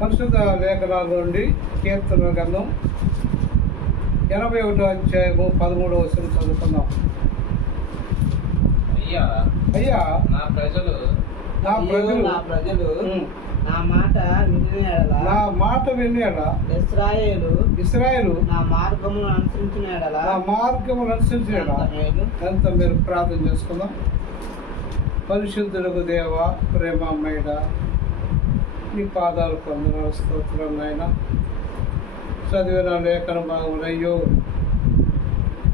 పరిశుద్ధ లేఖనాల నుండి కీర్తన గ్రంథం 81వ అధ్యాయము 13వ వచనం చదువుకుందాం. అయ్యా నా ప్రజలు నా మాట విని ఎడల ఇశ్రాయేలు నా మార్గమును అనుసరించిన ఎడల ఎంత మీరు ప్రార్థన చేసుకుందాం. పరిశుద్ధులకు దేవ ప్రేమమయుడ, నీ పాదాలు పొందిన స్తోత్రం నాయన. చదివిన లేఖన భాగములు, అయ్యో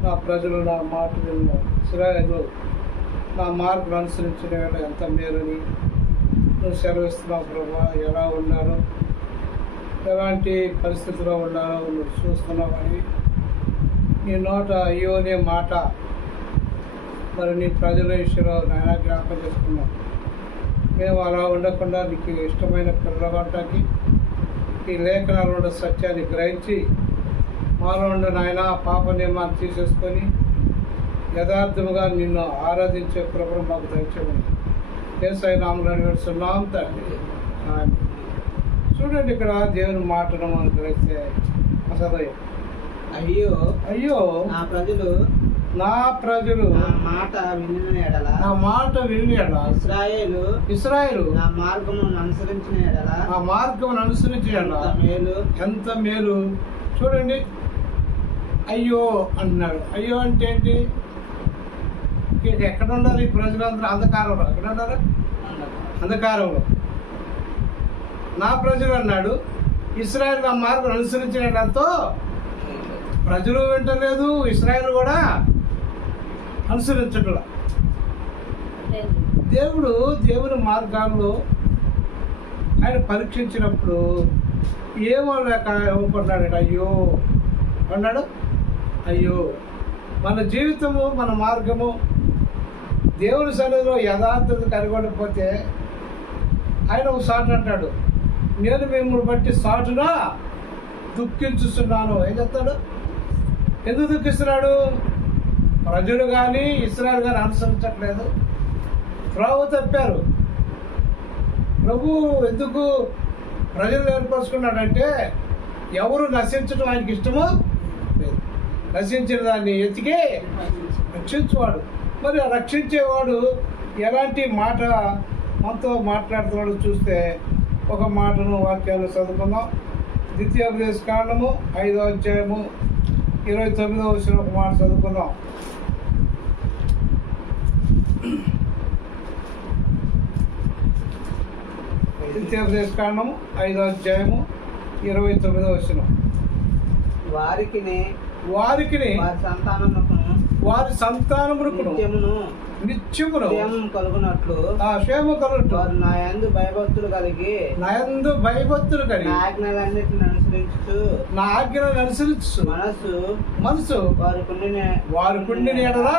నా ప్రజలు నా మాట విన్నారు, ఇశ్రాయేలు నా మార్గం అనుసరించిన వేళ ఎంత మేలుని నువ్వు సెలవిస్తున్నావు ప్రభా. ఎలా ఉన్నారో, ఎలాంటి పరిస్థితిలో ఉన్నారో నువ్వు చూస్తున్నావని నీ నోట అయ్యో అనే మాట మరి నీ ప్రజల విషయంలో నాయన జ్ఞాపకం చేసుకున్నాం. మేము అలా ఉండకుండా నీకు ఇష్టమైన పిల్లవాటానికి ఈ లేఖనాలు ఉన్న సత్యాన్ని గ్రహించి మాలో ఉండే నాయన పాప నియమాన్ని తీసేసుకొని యథార్థముగా నిన్ను ఆరాధించే కృపను మాకు దయచేయమని యేసయ్య నామములో వేడుచున్నాం తండ్రి. చూడండి, ఇక్కడ దేవుని మాటను మనం గ్రహిస్తే అసలు అయ్యో నా ప్రజలు నా మాట విని ఎడల ఇశ్రాయేలు నా మార్గమును అనుసరించిన ఎడల ఎంత మేలు. చూడండి, అయ్యో అంటున్నాడు. అయ్యో అంటే ఏంటి? ఎక్కడ ఉండాలి ఈ ప్రజలందరూ? అంధకారంలో. ఎక్కడ ఉండాలి? అంధకారంలో. నా ప్రజలు అన్నాడు, ఇశ్రాయేలు నా మార్గం అనుసరించినతో ప్రజలు వింటలేదు, ఇశ్రాయేలు కూడా అనుసరించట్ల. దేవుని మార్గాల్లో ఆయన పరీక్షించినప్పుడు ఏమో లేక ఇవ్వబడ్డాడు. అయ్యో అన్నాడు. అయ్యో, మన జీవితము, మన మార్గము దేవుని సన్నిధిలో యథార్థత కనుగొనకపోతే ఆయన ఒక సాటు అంటాడు, నేను మిమ్మల్ని బట్టి సాటుగా దుఃఖించుస్తున్నాను. ఏం చెప్తాడు? ఎందుకు దుఃఖిస్తున్నాడు? ప్రజలు కానీ ఇశ్రాయేలు కానీ అనుసరించట్లేదు, ప్రభు తప్పారు. ప్రభు ఎందుకు ప్రజలు ఏర్పరచుకున్నాడంటే ఎవరు నశించడం ఆయనకి ఇష్టమో లేదు. నశించిన దాన్ని ఎతికి రక్షించేవాడు. మరి ఆ రక్షించేవాడు ఎలాంటి మాట మనతో మాట్లాడుతున్నాడు చూస్తే ఒక మాటను వాక్యాలు చదువుకుందాం. ద్వితీయోపదేశ కాండము 5వ అధ్యాయము 29వ వచనం ఒక మాట చదువుకుందాం. ద్వితీయోపదేశ కాండము 5వ అధ్యాయము 29వ వచనం. వారి సంతానమునకు నిత్యమును కలుగునట్లు నా యందు భయభక్తులు కలిగి నా ఆజ్ఞలను అనుసరించు మనసు వారి కుండిన ఎడలా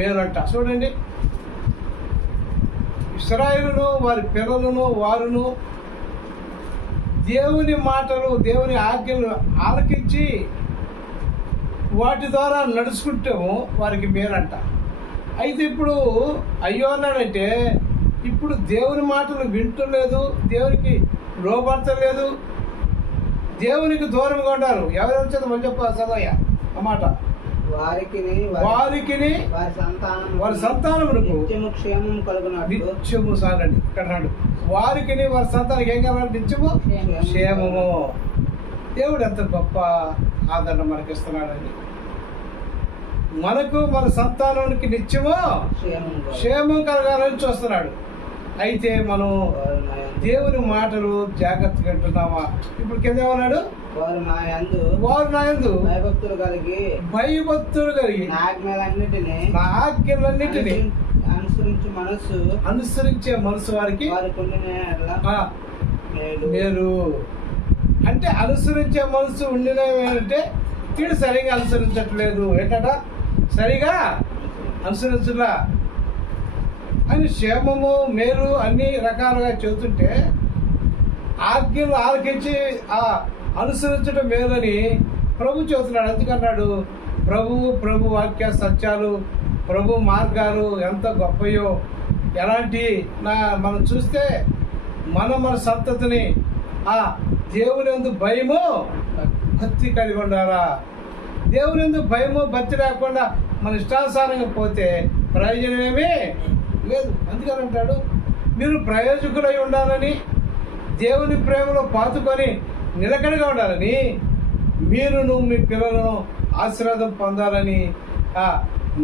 మేలంట. చూడండి, ఇశ్రాయేలును వారి పిల్లలను వారును దేవుని మాటలు, దేవుని ఆజ్ఞలు ఆలకించి వాటి ద్వారా నడుచుకుంటాము వారికి మేలంట. అయితే ఇప్పుడు అయ్యో అన్నాడంటే ఇప్పుడు దేవుని మాటలు వింటలేదు, దేవునికి లోబడతలేదు, దేవునికి దూరంగా ఉంటారు. ఎవరు వచ్చేది మనం చెప్పాలి చదవయ్యా ఆ మాట. వారికి వారి సంతానమునకు నిత్యము సాగండి. ఇక్కడ రాడు, వారికి వారి సంతానానికి ఏం కావాలి? నిత్యము క్షేమము. దేవుడు ఎంత గొప్ప ఆదరణ మనకిస్తున్నాడండి. మనకు మన సంతానానికి నిత్యము క్షేమం కలగాలని చూస్తున్నాడు. అయితే మనం దేవుని మాటలు జాగ్రత్తగా వింటున్నామా? ఇప్పుడు కింద ఏమన్నాడు? వారు నా యందు భయభక్తులు కలిగి నా ఆజ్ఞలన్నిటినీ అనుసరించే మనసు వారికి మేలు. అంటే అనుసరించే మనసు ఉండినంటే వీడు సరిగా అనుసరించట్లేదు. ఏంటట? సరిగా అనుసరించలా అని క్షేమము మేలు అన్ని రకాలుగా చెబుతుంటే ఆజ్ఞలు ఆలకించి అనుసరించడం మేలని ప్రభు చెబుతున్నాడు. అందుకన్నాడు, ప్రభు వాక్య సత్యాలు, ప్రభు మార్గాలు ఎంత గొప్పయో ఎలాంటి మనం చూస్తే మన సంతతిని ఆ దేవుని యందు భయము భక్తి కలిగి ఉండాలా. దేవుని యందు భయము భక్తి లేకుండా మన ఇష్టానుసారంగా పోతే ప్రయోజనం ఏమీ లేదు. అందుకని అంటాడు, మీరు ప్రయోజకులై ఉండాలని, దేవుని ప్రేమలో పాతుకొని నిలకడగా ఉండాలని, మీరును మీ పిల్లలను ఆశీర్వాదం పొందాలని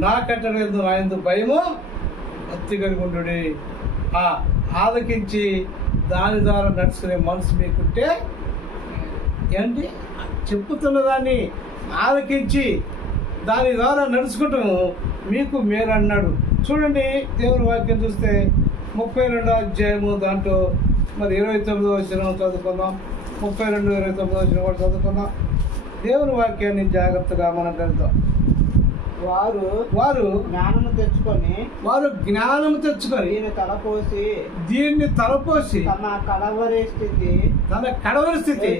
నా కట్టడ యందు నా యందు భయము భక్తి కలిగి ఉండు. ఆలకించి దాని ద్వారా నడుచుకునే మనసు మీకుంటే ఏంటి చెప్పుతున్న దాన్ని ఆలకించి దాని ద్వారా నడుచుకుంటాము మీకు మేలు అన్నాడు. చూడండి, దేవుని వాక్యం చూస్తే 32వ అధ్యాయము దాంట్లో మరి 29వ వచనం చదువుకుందాం. 32, 29వ వచనం కూడా చదువుకుందాం. దేవుని వాక్యాన్ని జాగ్రత్తగా మనం వెళ్తాం. వారు జ్ఞానము తెచ్చుకొని దీన్ని తలపోసి తన కడవరి స్థితి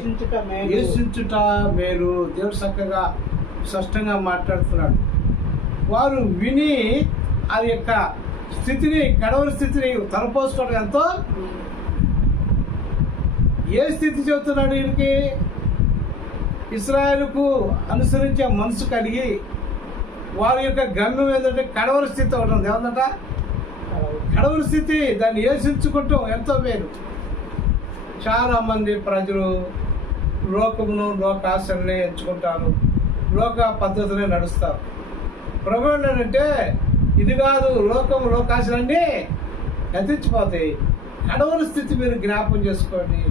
యేసించుట మేలు. దేవుడు చక్కగా స్పష్టంగా మాట్లాడుతున్నాడు. వారు విని ఆ యొక్క స్థితిని, కడవరి స్థితిని తలపోసుకోవడం ఎంతో. ఏ స్థితి చెబుతున్నాడు? వీరికి ఇశ్రాయేలుకు అనుసరించే మనసు కలిగి వారి యొక్క గమ్యం ఏంటంటే కడవరి స్థితి ఒకటి ఉంది. ఏమందంట? కడవరి స్థితి. దాన్ని ఏసించుకుంటాం ఎంతో మేలు. చాలా మంది ప్రజలు లోకమును, లోకాశల్ని ఎంచుకుంటారు, లోక పద్ధతిని నడుస్తారు. ప్రభు ఏంటంటే ఇది కాదు, లోకము లోకాశలన్నీ గతించిపోతాయి. కడవరి స్థితి మీరు జ్ఞాపం చేసుకోండి.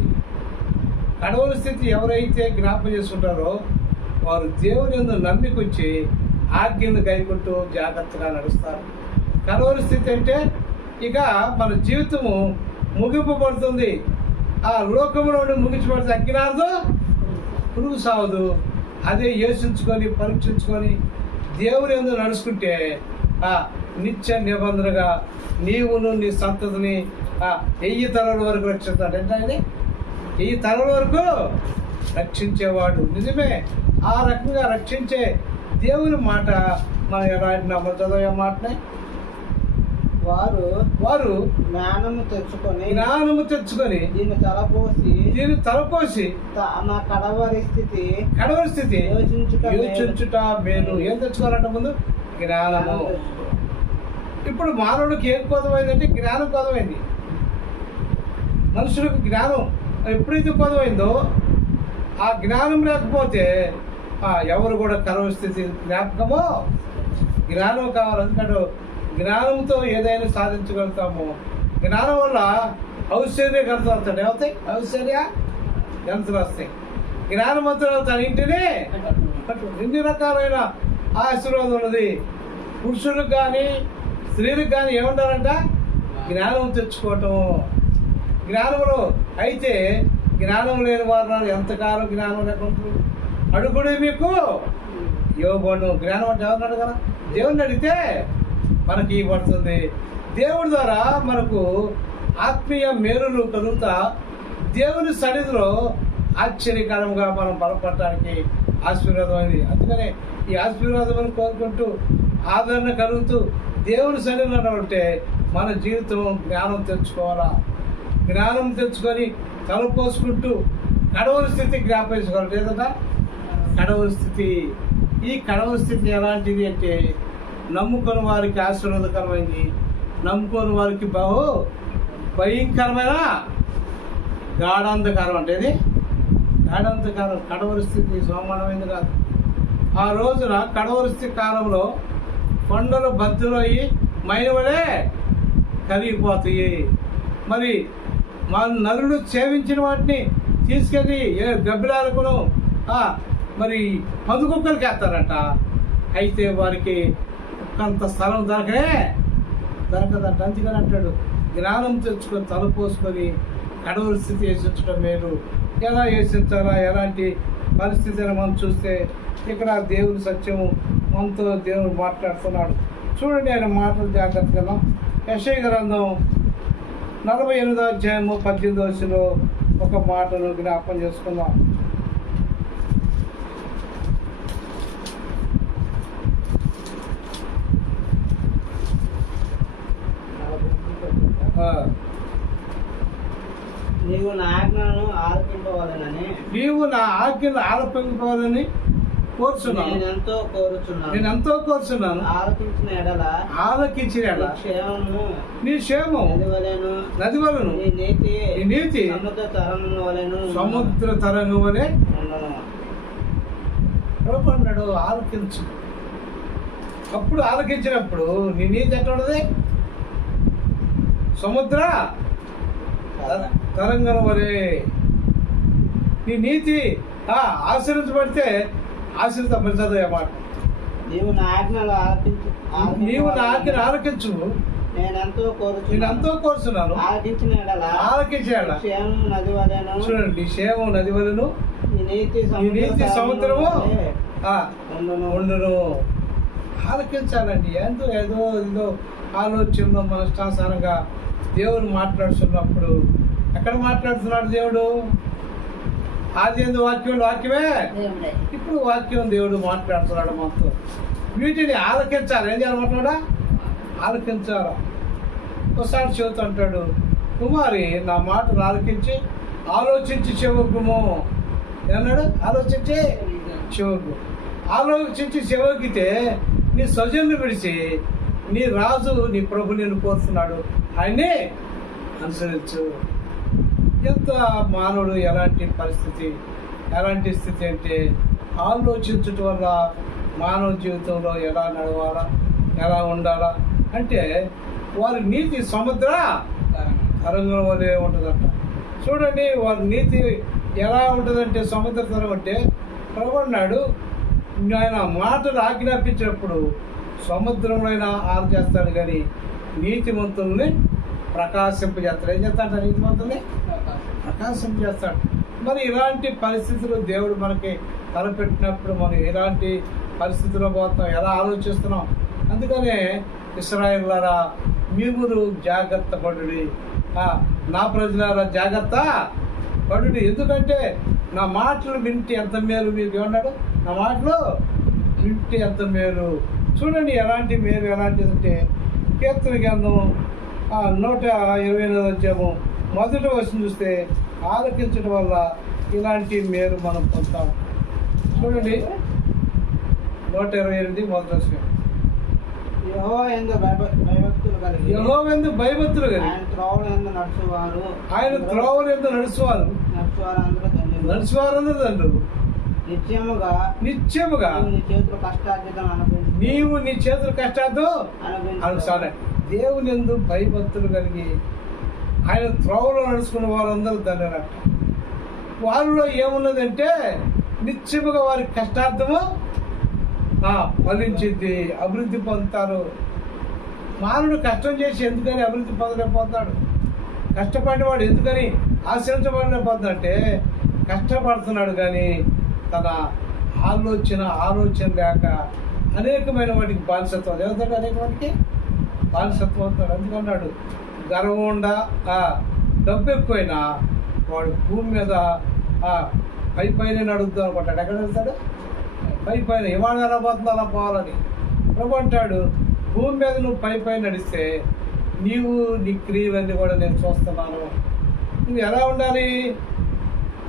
కడవరి స్థితి ఎవరైతే జ్ఞాపం చేసుకుంటారో వారు దేవుని యందు నమ్మికొచ్చి ఆజ్ఞను గైకుంటూ జాగ్రత్తగా నడుస్తారు. కడవరి స్థితి అంటే ఇక మన జీవితము ముగింపబడుతుంది. ఆ లోకంలో ముగించబడితే అగ్నినారదు, పురుగు సావదు. అదే యేసించుకొని పరీక్షించుకొని దేవుని యందు నడుచుకుంటే నిత్య నిబంధనగా నీవును నీ సంతతిని 1000 తరాల వరకు రక్షిస్తాడు. ఏంటంటే 1000 తరాల వరకు రక్షించేవాడు. నిజమే, ఆ రకంగా రక్షించే దేవుని మాట మనం ఎలా అంటున్నామో చదివే మాటనే. వారు జ్ఞానము తెచ్చుకొని దీన్ని తలపోసి తన కడవరి స్థితి యోచించుట మేలు. ఏం తెచ్చుకోవాలంటే ముందు జ్ఞానము. ఇప్పుడు మానవుడికి ఏం కొదవైందంటే జ్ఞానం కొదవైంది. మనుషులకు జ్ఞానం ఎప్పుడైతే కొదవైందో ఆ జ్ఞానం లేకపోతే ఎవరు కూడా కడవరి స్థితి జ్ఞాపకమో జ్ఞానం కావాలి. ఎందుకంటే జ్ఞానంతో ఏదైనా సాధించగలుగుతాము. జ్ఞానం వల్ల ఐశ్వర్య గంతులు వస్తాడు. ఏమవుతాయి? ఐశ్వర్య గంతులు వస్తాయి. జ్ఞానవంతులు తన ఇంటిని ఎన్ని రకాలైన ఆశీర్వాదం ఉన్నది. పురుషులకు కానీ స్త్రీలకు కానీ ఏమంటారంట? జ్ఞానం తెచ్చుకోవటం. జ్ఞానంలో అయితే జ్ఞానం లేని వారు ఎంతకాలం జ్ఞానం లేకుండా అడుగుడు మీకు ఇవ్వబడు. జ్ఞానం అంటే ఎవరిని కదా? దేవుడిని అడిగితే మనకి ఇవ్వబడుతుంది. దేవుడి ద్వారా మనకు ఆత్మీయ మేలులు కలుగుతా దేవుని సన్నిధిలో ఆశ్చర్యకరంగా మనం బలపడటానికి ఆశీర్వాదమైంది. అందుకనే ఈ ఆశీర్వాదం కోరుకుంటూ ఆదరణ కలుగుతూ దేవుని సన్నిధిలో ఉంటే మన జీవితం జ్ఞానం తెచ్చుకోవాలా. జ్ఞానం తెచ్చుకొని తలపోసుకుంటూ కడవరి స్థితి జ్ఞాపించుకోవాలి. లేదంట కడవరి స్థితి. ఈ కడవరి స్థితి ఎలాంటిది అంటే నమ్ముకున్న వారికి ఆశీర్వాదకరమైంది, నమ్ముకున్న వారికి బహు భయంకరమైన గాఢాంధకారం. అంటే ఇది గాఢాంధకారం. కడవరి స్థితి సోమమైంది కాదు. ఆ రోజున కడవరి స్థితి కాలంలో కొండలు బద్దలు అయ్యి మైనవలే కరిగిపోతాయి. మరి మా నరుడు సేవించిన వాటిని తీసుకెళ్ళి గబ్బిలాలకును మరి పందుకుక్కలకి వేస్తారట. అయితే వారికి కొంత స్థలం దొరకదంట. అందుకని అంటాడు జ్ఞానం తెచ్చుకొని తలపోసుకొని కడవరి స్థితి వేసించడం మేలు. ఎలా వేసించాలా, ఎలాంటి పరిస్థితిని మనం చూస్తే ఇక్కడ దేవుని సత్యము మనతో దేవుడు మాట్లాడుతున్నాడు. చూడండి, ఆయన మాటలు జాగ్రత్తగా. యెషయా గ్రంథం 48వ అధ్యాయము 18వ వచనంలో ఒక మాటను జ్ఞాపకం చేసుకుందాం. నీవు నా ఆజ్ఞలను ఆలకింపవలెనని కోరుచున్నాను. నేను ఎంతో కోరుచున్నాను. ఆలకించిన ఎడల నీ క్షేమం నది వలెను, నీ నీతి సముద్ర తరంగం వలె అన్నాడు. ఆలకించు. అప్పుడు ఆలకించినప్పుడు నీ నీతి ఎట్లా ఉన్నది? సముద్ర తరంగం వలె. నీ నీతి ఆశీర్వదించబడితే ఆశీర్వదించదు అన్నమాట. నీవు నా ఆజ్ఞలు ఆలకించు. నేను ఎంతో కోరుచున్నాను. ఆలకించిన చూడండి, నీ క్షేమం నది వలెను, నీ నీతి సముద్రము ఉండును. ఆలకించాలండి. ఏదో ఆలోచనలో మన ఇష్టానుసారంగా దేవుడు మాట్లాడుతున్నప్పుడు ఎక్కడ మాట్లాడుతున్నాడు దేవుడు? ఆది వాక్యమే. ఇప్పుడు వాక్యం దేవుడు మాట్లాడుతున్నాడు మనతో. వీటిని ఆలకించాలి. ఏం చేయాలన్నమాట? ఆలకించాలి. ఒకసారి చెబుతుంటాడు, కుమారి నా మాటను ఆలకించి ఆలోచించి చెవగ్గుము అన్నాడు. ఆలోచించి చెవగితే నీ స్వజనులు విడిచి నీ రాజు నీ ప్రభు నేను కోరుతున్నాడు, ఆయనే అనుసరించు. ఎంత మానవుడు ఎలాంటి స్థితి అంటే ఆలోచించటం వల్ల మానవ జీవితంలో ఎలా నడవాలా, ఎలా ఉండాలా అంటే వారి నీతి సముద్ర తరంగం వలె ఉంటుందంట. చూడండి, వారి నీతి ఎలా ఉంటుందంటే సముద్ర తరం అంటే ప్రభన్నాడు ఆయన మాటలు ఆజ్ఞాపించినప్పుడు సముద్రంలో ఆరు చేస్తాడు, కానీ నీతిమంతుల్ని ప్రకాశింపజేస్తాడు. ఏం చేస్తాడు? నీతిమంతుల్ని ప్రకాశింపజేస్తాడు. మరి ఇలాంటి పరిస్థితులు దేవుడు మనకి తలపెట్టినప్పుడు మనం ఎలాంటి పరిస్థితుల్లో పోతాం, ఎలా ఆలోచిస్తున్నాం? అందుకనే ఇశ్రాయేలులారా మీరు జాగ్రత్త పడుడి, నా ప్రజలారా జాగ్రత్త పడుడి. ఎందుకంటే నా మాటలు వింటే ఎంత మేలు. మీకు ఏమన్నాడు? నా మాటలు వింటే ఎంత మేలు. చూడండి ఎలాంటి మేలు ఎలాంటిదంటే కీర్తన గ్రంథం 128వ అధ్యాయం మొదటి వచనం చూస్తే ఆలకించడం వల్ల ఇలాంటి మేలు మనం పొందుతాం. చూడండి 128 మొదటి వచనం. యెహోవా యందు భయభక్తులు కలిగి ఆయన త్రోవల యందు నడుచువారు దండ్రులు. నిత్యముగా నీవు నీ చేతుల కష్టార్థం అనుసారే దేవుని యందు భయభక్తులు కలిగి ఆయన త్రోవలో నడుచుకున్న వారందరూ ధన్యులట. వారిలో ఏమున్నదంటే నిత్యముగా వారి కష్టార్థము ఫలించింది, అభివృద్ధి పొందుతారు. మానవుడు కష్టం చేసి ఎందుకని అభివృద్ధి పొందలేకపోతున్నాడు? కష్టపడినవాడు ఎందుకని ఆశ్రయించబడలేకపోతున్నాడు అంటే కష్టపడుతున్నాడు, కానీ తన ఆలోచన లేక అనేకమైన వాటికి బానిసత్వం. ఏమవుతాడు? అనేక వాటికి బానిసత్వం అవుతాడు. అందుకన్నాడు, గర్వం ఉండా డబ్బు ఎక్కువైనా వాడు భూమి మీద పైన నడుగుతాడు అనుకుంటాడు. ఎక్కడ వెళ్తాడు? పైన. ఇవాళ ఎలా పోతుందో అలా పోవాలని ప్రభు అంటాడు, భూమి మీద నువ్వు పైన నడిస్తే నీవు నీ క్రియలన్నీ కూడా నేను చూస్తున్నాను. నువ్వు ఎలా ఉండాలి?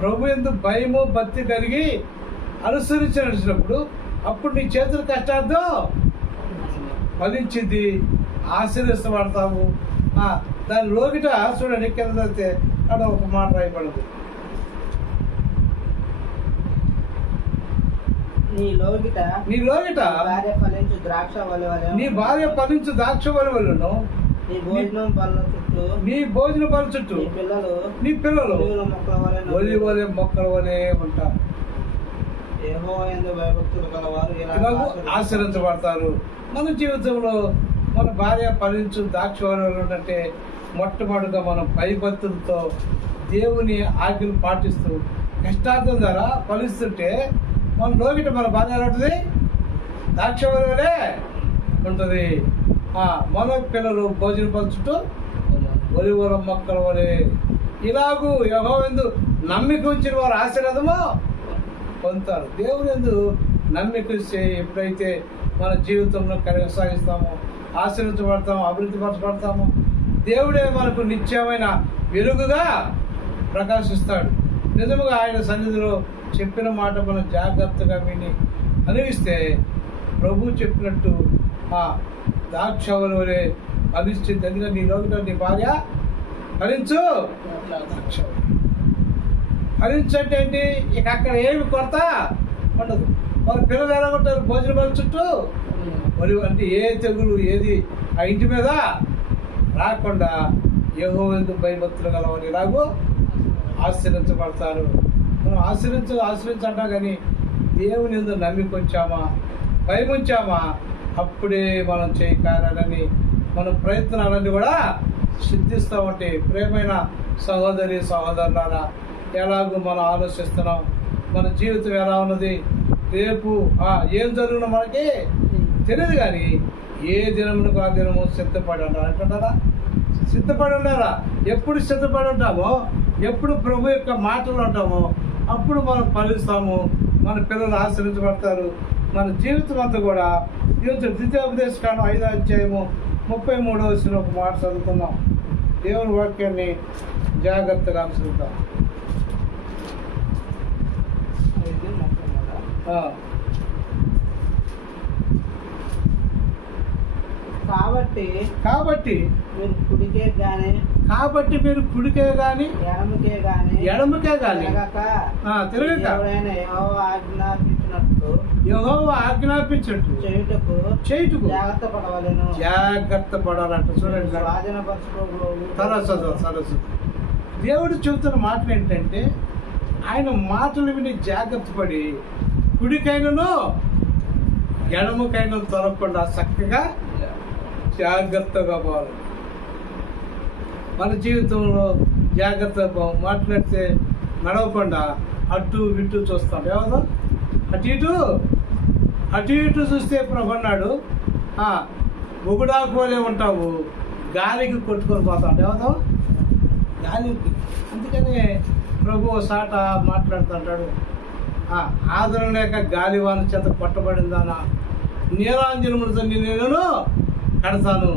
ప్రభు యందు భయము భక్తి కలిగి అనుసరించి నడిచినప్పుడు అప్పుడు నీ చేతుల కష్టార్థం ఫలించింది, ఆశీర్వదించబడతావు. దాని లోకిట చూడండి కింద అయితే అక్కడ ఒక మాట రాయబడదు. నీ లోగిట నీ భార్య ఫలించు ద్రాక్ష వలెను, నీ భోజన బల్ల చుట్టూ నీ పిల్లలు ఒలివలే మొక్కల వలె ఉంటారు. ఆశ్రయించబడతారు. మన జీవితంలో మన భార్య ఫలించు ద్రాక్ష వలె ఉంటే మొట్టమొదటిగా మనం భయభక్తులతో దేవుని ఆజ్ఞలు పాటిస్తూ కష్టార్థం ద్వారా ఫలిస్తుంటే మన లోకిట మన భార్య ఎలా ఉంటుంది? ద్రాక్ష వలె ఉంటుంది. మన పిల్లలు భోజన పంచుతూ ఒలివల మొక్కల వలె. ఇలాగూ యెహోవా యందు నమ్మిక ఉంచిన వారు ఆశీర్వాదము పొందుతారు. దేవుని యందు నమ్మిక ఎప్పుడైతే మన జీవితంలో కొనసాగిస్తామో ఆశీర్వదించబడతాము, అభివృద్ధి పరచబడతాము. దేవుడే మనకు నిత్యమైన వెలుగుగా ప్రకాశిస్తాడు. నిజముగా ఆయన సన్నిధిలో చెప్పిన మాట మనం జాగ్రత్తగా విని అనువిస్తే ప్రభు చెప్పినట్టు ఆ ద్రాక్షవల్లి వలె ఫలిస్తుంది. ఎందుకంటే నీ లోపల నీ భార్య ఫలించు ద్రాక్షవల్లి. ఫలించంటే ఏంటి? ఇక అక్కడ ఏమి కొరత ఉండదు. వారి పిల్లలు ఎలా ఉంటారు? భోజనం బల్ల చుట్టూ మరి అంటే ఏ తెగులు ఏది ఆ ఇంటి మీద రాకుండా యెహోవా యందు భయభక్తులు గలవారు ఇలాగూ ఆశ్రయించబడతారు. మనం ఆశ్రయించంటాం కానీ దేవుని యందు నమ్మికొచ్చామా, భయం ఉంచామా, అప్పుడే మనం చేయ కార్యాలని మన ప్రయత్నాలన్నీ కూడా సిద్ధిస్తూ ఉంటాయి. ప్రియమైన సహోదరి సహోదరులారా, ఎలాగో మనం ఆలోచిస్తున్నాం, మన జీవితం ఎలా ఉన్నది, రేపు ఏం జరుగునో మనకి తెలియదు. కానీ ఏ దినమునకు ఆ దినము సిద్ధపడి ఉండాలి అంటున్నారా? సిద్ధపడి ఉండారా? ఎప్పుడు సిద్ధపడి ఉంటామో, ఎప్పుడు ప్రభు యొక్క మాటలు ఉంటామో అప్పుడు మనం ఫలిస్తాము. మన పిల్లలు ఆశ్రయించబడతారు. మన జీవితం అంతా కూడా ద్వితీయోపదేశకాండం 5వ అధ్యాయము 33వ వచనం ఒక మాట చదువుతున్నాం. దేవుని వాక్యాన్ని జాగ్రత్తగా అనుసరిద్దాం. కాబట్టి మీరు కుడికే గాని ఎడమకే గాని తిరగక యెహోవా ఆజ్ఞాపించినట్టు చేయుటకు జాగ్రత్త పడాలంట. చూడండి సరస్సు దేవుడు చెబుతున్న మాటలు ఏంటంటే, ఆయన మాటలు విని జాగ్రత్త పడి కుడికైనను ఎడమకైనా తొలగకుండా చక్కగా జాగ్రత్తగా పోవాలి. మన జీవితంలో జాగ్రత్తగా మాట్లాడితే నడవకుండా అటు ఇటు చూస్తాం. ఎవరు అటు ఇటు చూస్తే ప్రభు అన్నాడు, బొగుడాకోలే ఉంటావు, గాలికి కొట్టుకొని పోతాం. ఎవరు గాలికి. అందుకనే ప్రభు సాట మాట్లాడుతుంటాడు, ఆదరణ లేక గాలివాన చేత కొట్టబడిందానా, నీరాంజనములతో నేను కడతాను,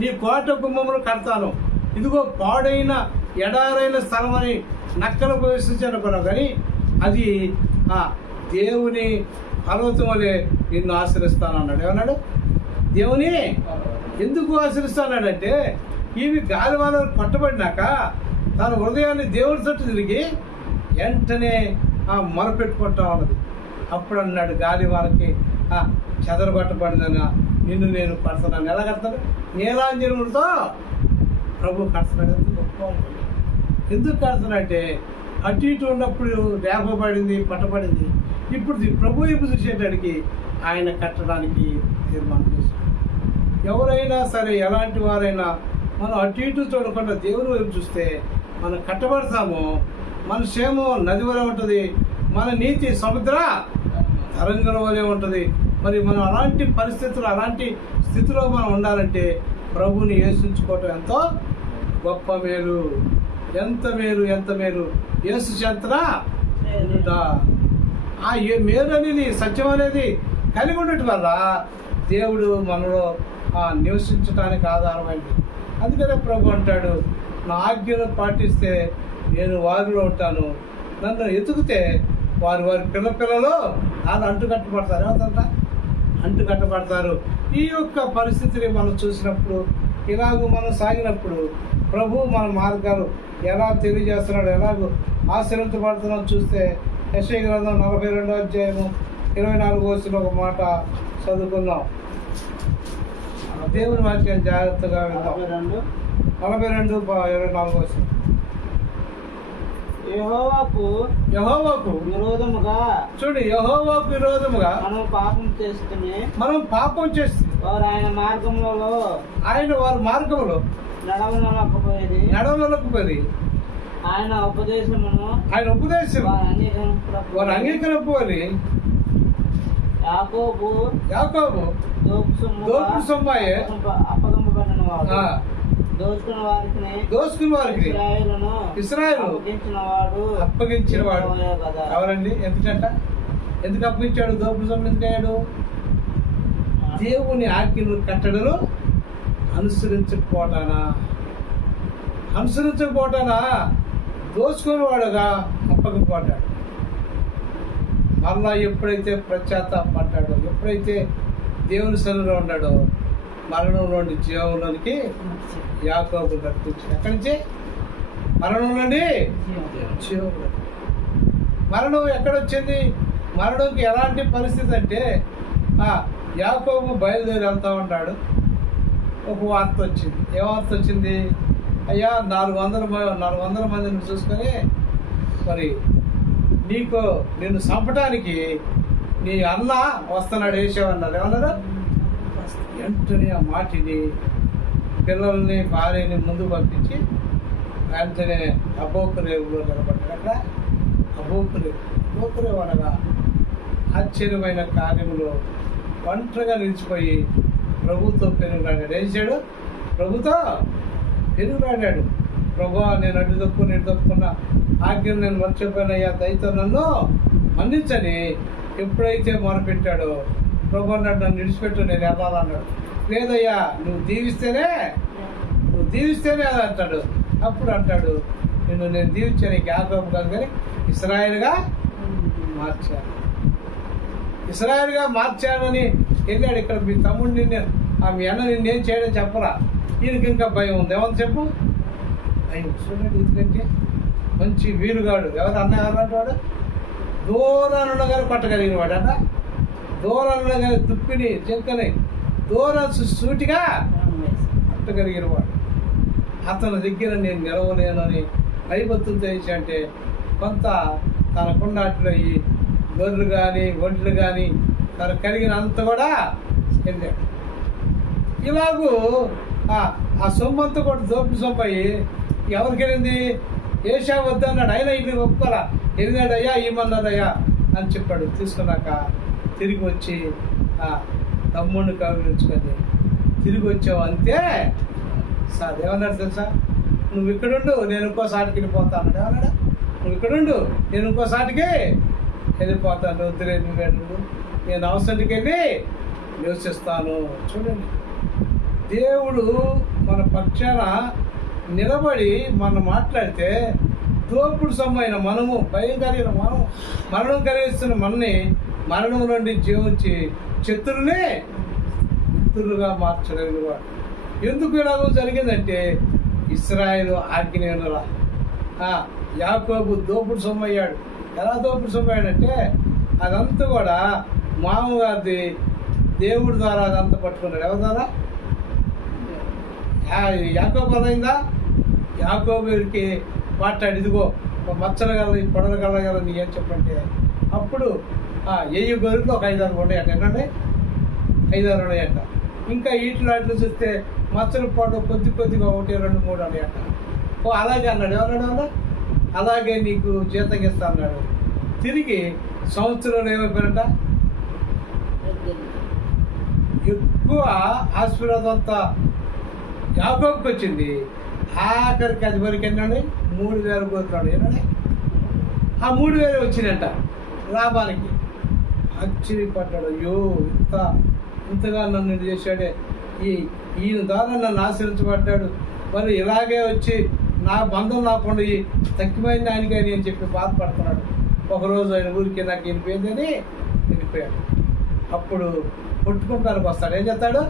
నీ కోట గుమ్మములు కడతాను, ఇదిగో పాడైన ఎడారైన స్థలమని నక్కలు ప్రవేశించనుకున్నావు. కానీ అది దేవుని పర్వతం వలె నిన్ను ఆశ్రయిస్తాను అన్నాడు. ఏమన్నాడు? దేవుని ఎందుకు ఆశ్రయిస్తానంటే, ఇవి గాలివాన కొట్టబడినాక తన హృదయాన్ని దేవుడి చుట్టూ తిరిగి వెంటనే మొరపెట్టుకుంటా ఉన్నది. అప్పుడు అన్నాడు, గాలివానకి చెదరగొట్టబడిందని నిన్ను నేను కడతాను. ఎలా కడతాడు? నీలాంజనములతో ప్రభు కడుతున్నాడు. ఎందుకు కడుతున్నాడంటే, అటు ఇటు ఉన్నప్పుడు రేపబడింది, పట్టబడింది. ఇప్పుడు ప్రభు ఇప్పుడు చూసేటానికి ఆయన కట్టడానికి తీర్మానం చేశాడు. ఎవరైనా సరే, ఎలాంటి వారైనా మనం అటు ఇటు చూడకుండా దేవుని వైపు చూస్తే మనం కట్టబడతాము. మన క్షేమం నది వలె ఉంటుంది, మన నీతి సముద్ర తరంగం వలె ఉంటుంది. మరి మనం అలాంటి పరిస్థితులు, అలాంటి స్థితిలో మనం ఉండాలంటే ప్రభుని యేసుంచుకోవటం ఎంతో గొప్ప మేలు. ఎంత మేలు యేసు చెంతనా ఆ మేలు అనేది, సత్యం అనేది కలిగి ఉండటం వల్ల దేవుడు మనలో నివసించడానికి ఆధారమైంది. అందుకనే ప్రభు అంటాడు, నా ఆజ్ఞను పాటిస్తే నేను వారిలో ఉంటాను, నన్ను ఎతుకుతే వారి పిల్లలు వాళ్ళు అంటుకట్టబడతారు. ఏమంటారంట? అంటుకట్టబడతారు. ఈ యొక్క పరిస్థితిని మనం చూసినప్పుడు, ఇలాగూ మనం సాగినప్పుడు ప్రభు మన మార్గాలు ఎలా తెలియజేస్తున్నాడు, ఎలాగూ ఆశ్రయించబడుతున్నాం చూస్తే యెషయా గ్రంథం 42వ అధ్యాయము 24వ వచనం ఒక మాట చదువుకుందాం. దేవుని వాక్యం జాగ్రత్తగా విందాం. 42:24 వచనం. యెహోవాకు విరోధముగా చూడు, యెహోవాకు విరోధముగా మనం పాపం చేస్తే వారు ఆయన వారి మార్గంలో నడవనలకపోయేది. ఆయన ఉపదేశం వారు అంగీకరింపని యాకోబు దోపుడు సొమ్మాయే అప్పగింపబడిన వాడు, దోచుకున్న వారికి ఇశ్రాయేలు అప్పగించిన వాడు. ఎవరండి? ఎందుకు అప్పగించాడు? దోపుడు సొమ్ము ఎందుకు అయ్యాడు? దేవుని ఆజ్ఞలు కట్టడలు అనుసరించకపోవటానా? దోచుకునేవాడుగా అప్పగిపడ్డాడు. మళ్ళా ఎప్పుడైతే పశ్చాత్తాపడ్డాడో, ఎప్పుడైతే దేవుని సన్నిధిలో ఉన్నాడో, మరణం నుండి జీవంలోనికి యాకోబు రప్పించాడు. ఎక్కడి నుంచి? మరణం నుండి జీవంలో. మరణం ఎక్కడొచ్చింది? మరణంకి ఎలాంటి పరిస్థితి అంటే, యాకోబు బయలుదేరి వెళ్తా ఉంటాడు. ఒక వార్త వచ్చింది. ఏ వార్త వచ్చింది? అయ్యా 400 మందిని చూసుకొని మరి నిన్ను చంపడానికి నీ అన్న వస్తున్నాడు, వేసావన్నారు. ఏమన్నారు? వెంటనే ఆ మాటిని పిల్లల్ని భార్యని ముందు పంపించి వెంటనే అబోకురేవులో నిలబడ్డాడు. అక్కడ అబోకురేవు అనగా ఆశ్చర్యమైన కార్యములో ఒంటరిగా నిలిచిపోయి ప్రభుతో పెనుగులాడాడు. ఏం చేశాడు? ప్రభుతో పెనుగులాడాడు. ప్రభా, నేను అడ్డు తప్పుకున్న ఆజ్ఞను నేను మర్చిపోయినయ్యా, దయతో నన్ను మన్నించని ఎప్పుడైతే మొరపెట్టాడో, ప్రభు అన్నాడు, నన్ను విడిచిపెట్టు, నేను వెళ్ళాలన్నాడు. లేదయ్యా, నువ్వు దీవిస్తేనే అది అంటాడు. అప్పుడు అంటాడు, నేను దీవించాను, యాకోబు కాదు కానీ ఇశ్రాయేలుగా మార్చానని వెళ్ళాడు. ఇక్కడ మీ తమ్ముడిని మీ అన్న నిన్నేం చేయడం చెప్పరా? ఈయనకి ఇంకా భయం ఉంది. ఏమని చెప్పు? భయం. చూడండి, ఎందుకంటే మంచి వీరుగాడు. ఎవరంటే వాడు దూరానున్న గారు పట్టగలిగిన వాడు అట. దూరానున్న గారి తుప్పిని చెక్కని దూరం సూటిగా పట్టగలిగిన వాడు. అతని దగ్గర నేను నిలవలేనని భయభక్తులు తెలిసి అంటే కొంత తనకున్నట్లు ఈ గొర్రెలు కానీ ఒడ్లు కానీ తనకు కలిగిన అంత కూడా వెళ్ళాడు. ఇలాగూ ఆ సొమ్మంతా కూడా దోపిడి సొమ్ము అయ్యి ఎవరికి వెళ్ళింది? ఏషా వద్దన్నాడు. అయినా ఇంటికి ఒప్పుకోరా. వెళ్ళినాడయ్యా, ఏమన్నాడయ్యా అని చెప్పాడు. తీసుకున్నాక తిరిగి వచ్చి తమ్ముడిని కౌగిలించుకొని తిరిగి వచ్చావు అంతే సార్. ఏమన్నాడు తెలుసా? నువ్వు ఇక్కడుండు, నేను ఇంకోసాటికి వెళ్ళిపోతా అన్నాడు. ఏమన్నాడు? నువ్వు ఇక్కడుండు, నేను ఇంకోసాటికి వెళ్ళిపోతాను. వద్దులే, నువ్వు నేను అవసరానికి వెళ్ళి నివసిస్తాను. చూడండి, దేవుడు మన పక్షాన నిలబడి మనం మాట్లాడితే దోపుడు సొమ్మైన మనము, భయం కలిగిన మనము, మరణం కలిగిస్తున్న మనని మరణం నుండి జీవించి శత్రువుని మిత్రులుగా మార్చగలిగిన వాడు. ఎందుకు ఇలాగో జరిగిందంటే ఇశ్రాయేలు ఆజ్ఞనుల యాకోబు దోపుడు సొమ్మయ్యాడు. ఎలా దోపుడు సొమ్మయ్యాడంటే అదంతా కూడా మామగారిది దేవుడి ద్వారా అదంతా పట్టుకున్నాడు. ఎవరి ద్వారా? యాకోబు అదైందా? యాకోబుకి మాట్లాడి, ఇదిగో మచ్చలగల పొడలగల నీ ఏం చెప్పంటే అప్పుడు 1000 గొర్రెలు ఒక 5-6 ఉన్నాయంట. ఏంటంటే 5-6 ఉన్నాయంట. ఇంకా వీటిలో చూస్తే మచ్చలు పొడవు కొద్దిగా 1, 2, 3 ఉన్నాయంట. అలాగే అన్నాడు. ఎవరన్నా అలాగే నీకు జీతం ఇస్తా అన్నాడు. తిరిగి సంవత్సరంలో ఏమైపోయారంట? ఎక్కువ ఆశీర్వాదం అంతా యాకోబుకి వచ్చింది. ఆఖరికి అది వరకు ఏంటండి 3000 కోరుతున్నాడు. ఏంటంటే ఆ 3000 వచ్చిందంట లాభానికి. ఆశ్చర్యపడ్డాడు. అయ్యో, ఇంతగా నన్ను చేశాడే, ఈయన ద్వారా నన్ను ఆశ్రయించబడ్డాడు, మరి ఇలాగే వచ్చి నా బంధం లేకుండా తక్కువైంది ఆయనకని అని చెప్పి బాధపడుతున్నాడు. ఒకరోజు ఆయన ఊరికి నాకు వెళ్ళిపోయిందని వెళ్ళిపోయాడు. అప్పుడు కొట్టుకుంటానికి వస్తాడు. ఏం చేస్తాడు?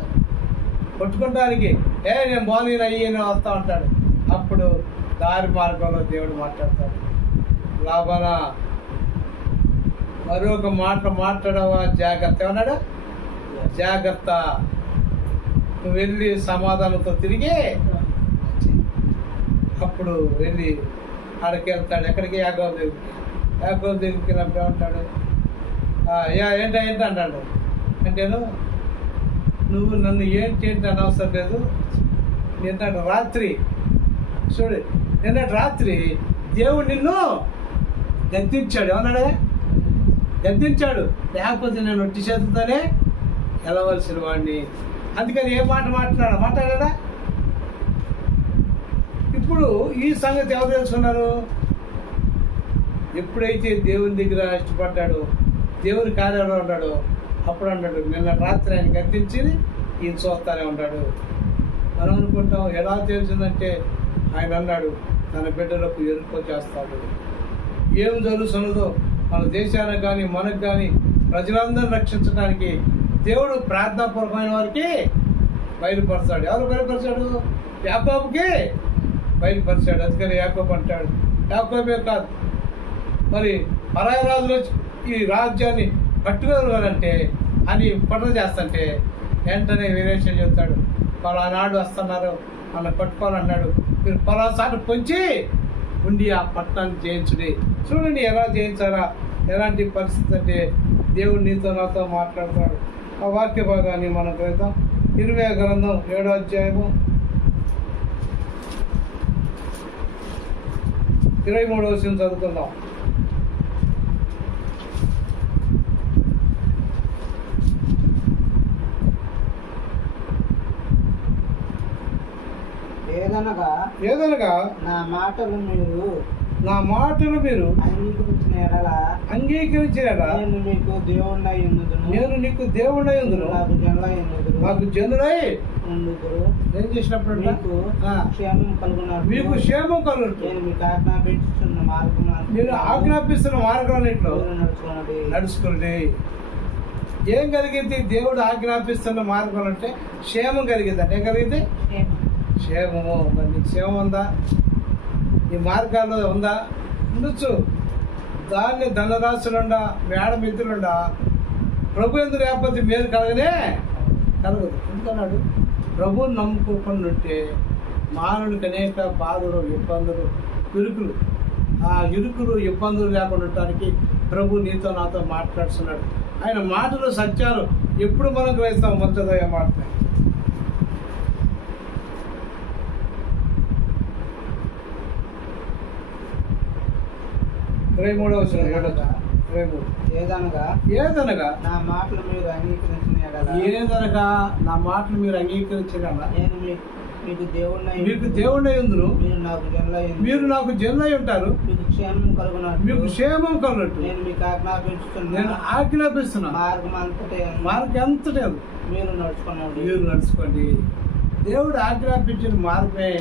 కొట్టుకుంటానికి నేను బాగుని అయ్యని వస్తా ఉంటాడు. అప్పుడు దారి మార్గంలో దేవుడు మాట్లాడతాడు. లాభాన మరొక మాట మాట్లాడవా, జాగ్రత్త. ఏమన్నాడు? జాగ్రత్త, నువ్వు వెళ్ళి సమాధానంతో తిరిగి. అప్పుడు వెళ్ళి ఆడికి వెళ్తాడు. ఎక్కడికి? యాకోబు దగ్గరికి వెళ్ళినప్పుడు ఏమంటాడు? ఏంటి అంటాడు. అంటేను నువ్వు నన్ను ఏంటి అనవసరం లేదు. నిన్నటి రాత్రి చూడు, నిన్నటి రాత్రి దేవుడు నిన్ను గద్దించాడు. ఏమన్నాడే? గద్దించాడు. లేకపోతే నేను ఒట్టి చేతులతోనే వెళ్ళవలసిన వాడిని. అందుకని ఏ మాట మాట్లాడా? ఇప్పుడు ఈ సంగతి ఎవరు తెలుసుకున్నారు? ఎప్పుడైతే దేవుని దగ్గర ఇష్టపడ్డాడో, దేవుని కార్యంలో ఉన్నాడో, అప్పుడు అన్నాడు, నిన్న రాత్రి ఆయన గద్దించింది ఈయన చూస్తానే ఉన్నాడు. మనం అనుకుంటాం ఎలా తెలిసిందంటే ఆయన అన్నాడు, తన బిడ్డలకు ఎరుక చేస్తాడు. ఏం జరుగుతున్నదో మన దేశానికి కానీ మనకు కానీ ప్రజలందరినీ రక్షించడానికి దేవుడు ప్రార్థనాపూర్వకమైన వారికి బయలుపరచాడు. ఎవరు బయలుపరిచాడు? యాకోబుకి బయలుపరిచాడు. అందుకని యాకోబు అంటాడు, యాకోబే కాదు మరి పరాయి రాజులు ఈ రాజ్యాన్ని పట్టుకోవాలంటే అని పట్టు చేస్తుంటే వెంటనే వీరేశం చెప్తాడు, పలానాడు వస్తున్నారు మన పట్టుకోవాలన్నాడు, మీరు పలాసాటు పొంచి ఉండి ఆ పట్టణాన్ని జయించుడి. చూడండి ఎలా జయించారా, ఎలాంటి పరిస్థితి అంటే దేవుడు నీతో నాతో మాట్లాడుతున్నాడు. ఆ వాక్య భాగాన్ని మనం గ్రంథం 20వ గ్రంథం 7వ అధ్యాయము 23వ వచనం చదువుకుందాం. ఏదనగా నా మాటలు మీరు అంగీకరించిన నేను మీకు దేవుడై ఉందును, నేను నీకు దేవుడై ఉందును, నాకు జనుడై ఉందురు. ఏం చేసినప్పుడు మీకు క్షేమం కలుగునట్లు మీకు క్షేమం కలుగునట్లు నేను మీకు ఆజ్ఞాపిస్తున్న మార్గం నేను ఆజ్ఞాపిస్తున్న మార్గంలో నడుచుకోండి. ఏం కలిగింది? దేవుడు ఆజ్ఞాపిస్తున్న మార్గం అంటే క్షేమం కలిగింది. అంటే ఏం కలిగింది? క్షేమము. మరి నీకు క్షేమం ఉందా? ఈ మార్గాల్లో ఉందా? ఉండొచ్చు. దాన్ని ధనరాశులుండా మేడ మిత్రులుండా ప్రభు ఎందుకు లేకపోతే మేలు కలగనే కలగదు. ఎందుకన్నాడు? ప్రభువుని నమ్ముకోకుండా ఉంటే మానవునికి అనేక బాధలు, ఇబ్బందులు, ఇరుకులు, ఆ ఇరుకులు ఇబ్బందులు లేకుండా ఉండటానికి ప్రభు నీతో నాతో మాట్లాడుతున్నాడు. ఆయన మాటలు సత్యాలు ఎప్పుడు మనం గ్రహిస్తాం? మొదటిదయ్యే మాట 23వ వచనం 23. ఏదనగా నా మాటలు మీరు అంగీకరించిన ఎడల ఏదనగా నా మాటలు మీరు అంగీకరించిన నేను మీకు దేవుడై ఉందును, మీరు నాకు జనులై ఉంటారు, మీకు క్షేమం కలుగునట్లు నేను ఆజ్ఞాపిస్తున్నా మార్గం అంతటే మీరు నడుచుకోండి. దేవుడు ఆజ్ఞాపించిన మార్గమే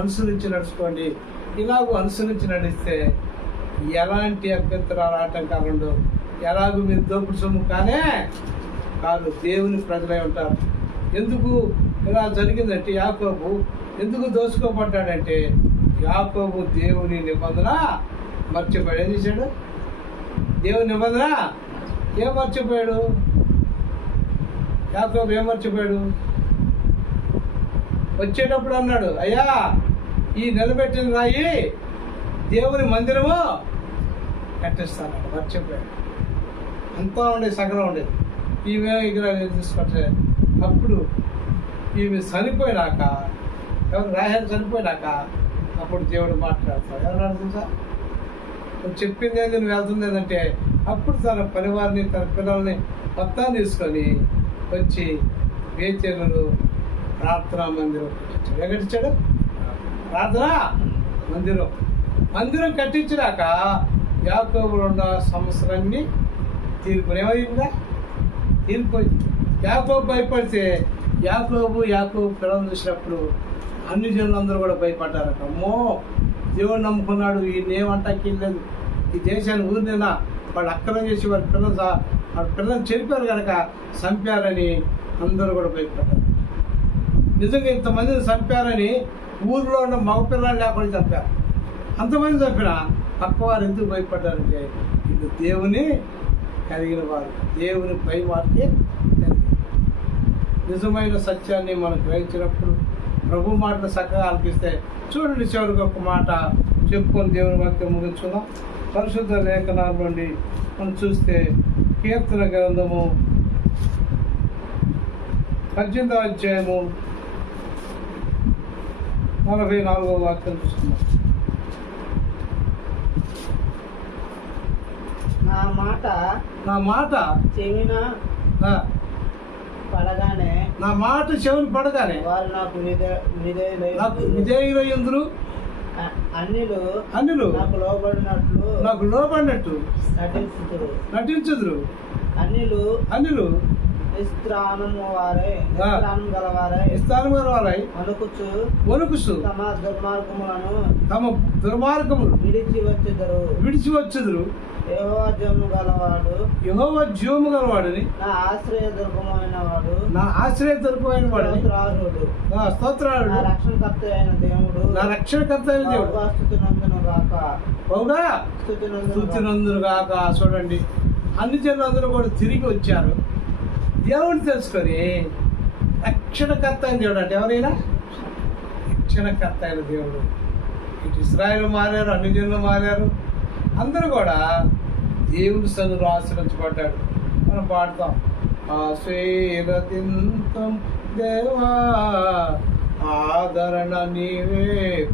అనుసరించి నడుచుకోండి. ఇలాగూ అనుసరించి నడిస్తే ఎలాంటి అభ్యంతరాలు ఆటంకాలు ఉండవు. ఎలాగూ మీరు దోపుడు సొమ్ము కాదు, దేవుని ప్రజలై ఉంటారు. ఎందుకు ఇలా జరిగిందంటే యాకోబు ఎందుకు దోచుకోబడ్డాడంటే యాకోబు దేవుని నిబంధన మర్చిపోయాడు. ఏం చేశాడు? దేవుని నిబంధన ఏం మర్చిపోయాడు? యాకోబు ఏం మర్చిపోయాడు? వచ్చేటప్పుడు అన్నాడు, అయ్యా ఈ నిలబెట్టిన రాయి దేవుని మందిరము కట్టిస్తాను. మర్చిపోయాడు. అంతా ఉండేది, సగం ఉండేది. ఈమె ఇక్కడ తీసుకుంటే అప్పుడు ఈమె చనిపోయినాక, ఎవరు రాహేలు చనిపోయినాక అప్పుడు దేవుడు మాట్లాడతాడు. ఎవరు తెలుసా? నువ్వు చెప్పింది ఏంది, నువ్వు వెళ్తుంది ఏంటంటే అప్పుడు తన పరివారిని తన పిల్లల్ని మొత్తం తీసుకొని వచ్చి బేతేలు ప్రార్థనా మందిరం కట్టించాడు. ఏం కట్టించాడు? ప్రార్థనా మందిరం కట్టించినాక యాకోబులో ఉన్న సమస్యలన్నీ తీరిపోయి ఏమైందా? తీరిపోయింది. యాకోబు భయపడితే యాకోబు పిల్లలు చూసినప్పుడు అన్ని జనులందరూ కూడా భయపడ్డారట. అమ్మో దేవుడు నమ్ముకున్నాడు, ఈయన ఏమంటాకి లేదు, ఈ దేశాన్ని ఊరినైనా వాళ్ళు అక్రమం చేసి వాళ్ళ పిల్లలు చెరిపారు కనుక చంపారని అందరూ కూడా భయపడ్డారు. నిజంగా ఇంతమందిని చంపారని ఊరిలో ఉన్న మగ పిల్లలు లేకుండా చంపారు. అంతమంది చంపిన పక్కవారు ఎందుకు భయపడ్డారంటే ఇది దేవుని కలిగిన వారు, దేవుని పై వారికి నిజమైన సత్యాన్ని మనం గ్రహించినప్పుడు ప్రభు మాటలు చక్కగా ఆలపిస్తే చూడండి. చివరికి ఒక మాట చెప్పుకొని దేవుని వాక్యం ముగించుకుందాం. పరిశుద్ధ లేఖనాల నుండి మనం చూస్తే కీర్తన గ్రంథము 18వ అధ్యాయము 44వ వాక్యం చూస్తున్నాం. నా మాట చెవిన పడగానే నా మాట చెవులు పడగానే వారు నాకు విధేయులయ్యుందురు, అన్యులు నాకు లోబడినట్టు నటించుదురు. అన్యులు నిస్త్రాణము గలవారై విస్తారం వారై వణుకుచు తమ దుర్మార్గములను విడిచి వచ్చుదురు. యెహోవా జీవము గలవాడని నా ఆశ్రయ దుర్గమైన వాడు స్తోత్రాలు నా రక్షణకర్త అయిన దేవుడు బహుగా స్తుతినందును గాక. చూడండి, అన్ని జనులందరూ కూడా తిరిగి వచ్చారు. దేవుడు తెలుసుకొని రక్షణకర్త అని దేవుడు అంటే ఎవరైనా రక్షణకర్త అయిన దేవుడు. ఇటు ఇశ్రాయేలు మారారు, అన్ని జనులు మారారు, అందరూ కూడా దేవుని సన్నిధిలో ఆశ్రయించబడ్డాడు. మనం పాడతాం, ఆశీర్వదింతం దేవా ఆదరణ నీవే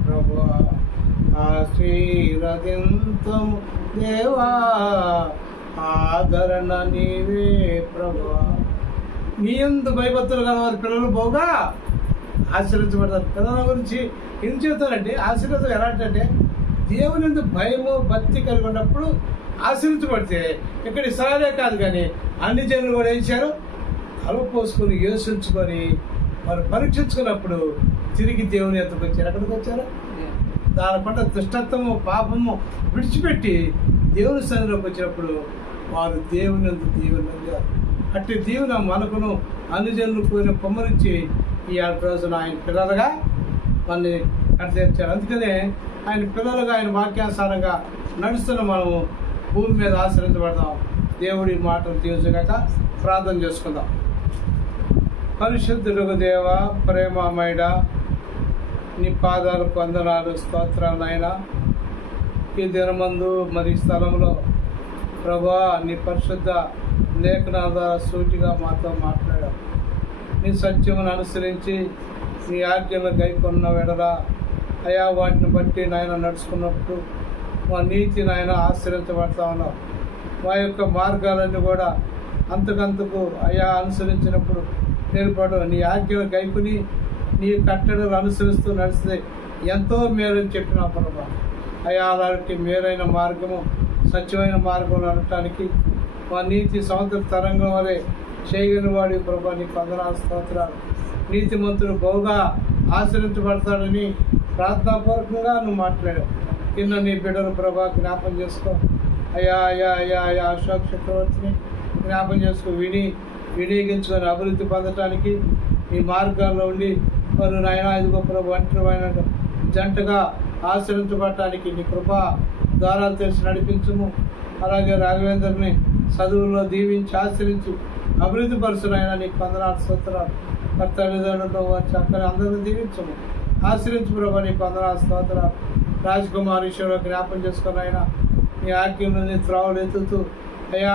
ప్రభువా, ఆశీర్వదింతం దేవా ఆదరణ నీవే ప్రభువా. నీ యందు భయభక్తులు కలవారి పిల్లలు బహుగా ఆశీర్వదించబడతారు. పిల్లల గురించి ఏం చెబుతారంటే ఆశీర్వాదం ఎలాంటి దేవుని యందు భయము భక్తి కలిగి ఉన్నప్పుడు ఆశీర్వించబడితే, ఇక్కడ ఇస్రాయేలే కాదు కానీ అన్ని జనులు కూడా వేసారు, తల పోసుకొని యోచించుకొని వారు పరీక్షించుకున్నప్పుడు తిరిగి దేవుని ఎత్తుకు వచ్చారు. ఎక్కడికి వచ్చారు? దాని పట్ల దుష్టత్వము పాపము విడిచిపెట్టి దేవుని సన్నిధిలోకి వచ్చినప్పుడు వారు దేవుని యందు దీవెన పొందారు. అట్టి దీవెన మనకును అన్ని జనులు పోయిన పొమ్మరించి ఈ 6 రోజున ఆయన పిల్లలుగా మనల్ని కట్టతీర్చారు. అందుకనే ఆయన పిల్లలుగా ఆయన వాక్యానుసారంగా నడుస్తున్న మనము భూమి మీద ఆశ్రయించబడతాం. దేవుడి మాటలు తీర్చగాక ప్రార్థన చేసుకుందాం. పరిశుద్ధుడు దేవ, ప్రేమమయుడా, నీ పాదాలు వందనాలు, స్తోత్రాలు నాయన. ఈ దినమందు మరి స్థలంలో ప్రభా నీ పరిశుద్ధ లేఖనాల సూటిగా మాతో మాట్లాడావు. నీ సత్యమును అనుసరించి నీ ఆజ్ఞలు గైకొన్న వెడలా అయా వాటిని బట్టి నాయన నడుచుకున్నప్పుడు మా నీతి నాయన ఆశ్రయించబడతా ఉన్నావు. మా యొక్క మార్గాలన్నీ కూడా అంతకంతకు అయా అనుసరించినప్పుడు ఏర్పాటు నీ ఆజ్ఞలు గైకుని నీ కట్టడలు అనుసరిస్తూ నడిస్తే ఎంతో మేలని చెప్పిన ప్రభా. అయా అలాంటి మేలైన మార్గము సత్యమైన మార్గంలో అనటానికి మా నీతి సముద్ర తరంగం వలె చేయగలిగిన వాడి ప్రభా నీ వందనాలు, స్తోత్రాలు. నీతిమంతుడు బహుగా ఆశ్రయించబడతాడని ప్రార్థనాపూర్వకంగా నువ్వు మాట్లాడావు. కింద నీ బిడ్డలు ప్రభా జ్ఞాపం చేసుకో. అయ్యా అయ్యా అయ్యా అయ్యా అశోక్ చక్రవర్తిని జ్ఞాపం చేసుకో. వినియోగించుకొని అభివృద్ధి పొందటానికి ఈ మార్గాల్లో ఉండి వారు నాయన ఇదిగో ప్రభు ఒంటరిమైన జంటగా ఆశ్రయించబడటానికి నీ కృపా ద్వారాలు తెలిసి నడిపించుము. అలాగే రాఘవేంద్రని చదువుల్లో దీవించి ఆశ్రయించి అభివృద్ధి పరుచునైనా నీకు వందనాలు, స్తోత్రాలు. తల్లిదండ్రులతో వారి చక్కని అందరినీ దీవించము, ఆశ్రయించు ప్రభా నీకు వందనాలు, స్తోత్రాలు. రాజకుమార్ ఈశ్వరు జ్ఞాపం చేసుకుని అయినా నీ ఆజ్ఞలని త్రావులు ఎత్తుతూ అయ్యా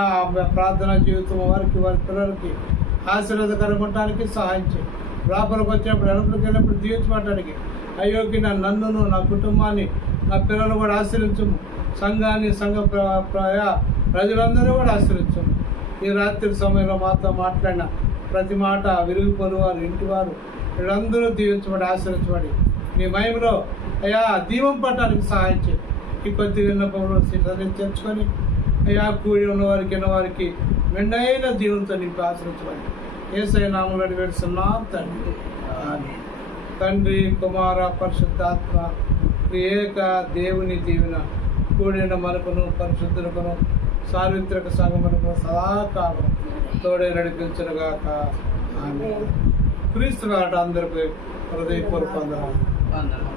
ప్రార్థనా జీవితం వారికి వారి పిల్లలకి ఆశీర్వాదకరంగా ఉండటానికి సహాయం చేయి. లోపలికి వచ్చినప్పుడు ఎడపలికి వెళ్ళినప్పుడు దీవించబడటానికి అయోగ్య నన్నును నా కుటుంబాన్ని నా పిల్లలు కూడా ఆశ్రయించము. సంఘాన్ని ప్రజలందరూ కూడా ఆశ్రయించము. ఈ రాత్రి సమయంలో మాతో మాట్లాడిన ప్రతి మాట విరిగిపోని వారు ఇంటివారు వీళ్ళందరూ దీవించబడి ఆశ్రయించబడి నీ మహిమలో అయ్యా దీవం పట్టడానికి సహాయం చేయి. ఈ కొద్ది విన్నపంలో తెచ్చుకొని అయ్యా కూడి ఉన్నవారికి విన్నవారికి మెండైన దీవంతో నింపి ఆశ్రయించబడి యేసయ్య నామములో వేడుచున్నాం తండ్రి. తండ్రి, కుమార, పరిశుద్ధాత్మ ఏక దేవుని దీవెన కూడిన మనకును పరిశుద్ధులకును సార్వత్రిక సంఘమునకు సదాకాలం తోడే నడిపించునుగాక. క్రీస్తు గారు అందరికీ హృదయపూర్వక వందనాలు.